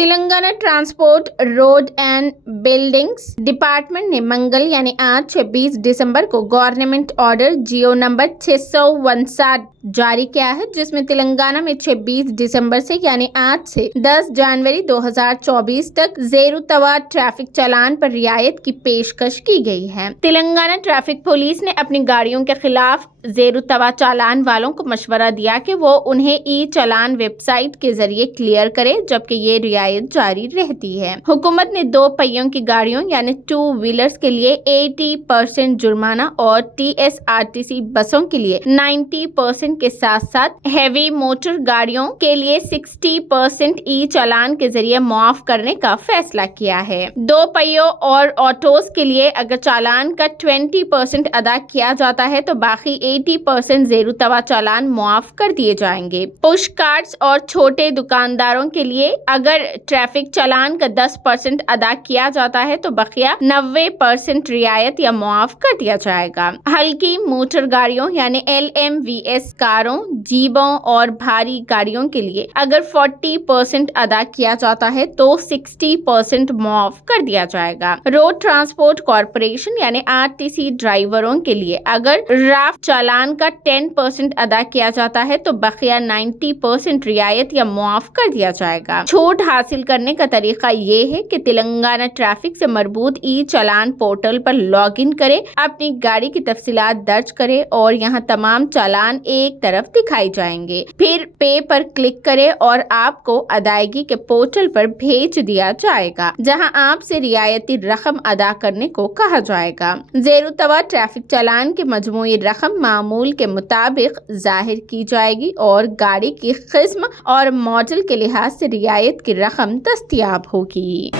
Telangana transport road and buildings department ने मंगल यानी आज 26 दिसंबर को गवर्नमेंट ऑर्डर जियो नंबर 659 जारी किया है, जिसमें तेलंगाना में 26 दिसंबर से यानी आज से 10 जनवरी 2024 तक जेरू तवा ट्रैफिक चालान पर रियायत की पेशकश की गई है। तेलंगाना ट्रैफिक पुलिस ने अपनी गाड़ियों के खिलाफ जेरू तवा चालान वालों को मशवरा दिया कि वो उन्हें ई चालान वेबसाइट के जरिए क्लियर करे, जबकि ये रियायत जारी रहती है। हुकूमत ने 2 पहियों की गाड़ियों यानी 2 व्हीलर्स के लिए 80% जुर्माना और TSRTC बसों के लिए 90% के साथ साथ हैवी मोटर गाड़ियों के लिए 60% ई चालान के जरिए मुआफ करने का फैसला किया है। 2 पहियों और ऑटोस के लिए अगर चालान का 20% अदा किया जाता है तो बाकी 80% जेरू तवा चालान मुआफ कर दिए जाएंगे। पुश कार्ट्स और छोटे दुकानदारों के लिए अगर ट्रैफिक चालान का 10% अदा किया जाता है तो बकिया 90% रियायत या मुआफ कर दिया जाएगा। हल्की मोटर गाड़ियों यानी LMVS कारों, जीबों और भारी गाड़ियों के लिए अगर 40% अदा किया जाता है तो 60% मुआफ कर दिया जाएगा। रोड ट्रांसपोर्ट कॉर्पोरेशन यानी RTC ड्राइवरों के लिए अगर राफ्ट चालान का 10% अदा किया जाता है तो बकिया 90% रियायत या मुआफ कर दिया जाएगा। छूट हासिल करने का तरीका ये है कि तेलंगाना ट्रैफिक से मरबूत ई चालान पोर्टल पर लॉगिन करें, अपनी गाड़ी की तफसीलात दर्ज करें और यहाँ तमाम चालान एक तरफ दिखाई जाएंगे। फिर पे पर क्लिक करें और आपको अदायगी के पोर्टल पर भेज दिया जाएगा, जहां आपसे रियायती रकम अदा करने को कहा जाएगा। जेरू तवा ट्रैफिक चालान की मजमूई रकम मामूल के मुताबिक जाहिर की जाएगी और गाड़ी की किस्म और मॉडल के लिहाज से रियायत की रकम दस्तयाब होगी।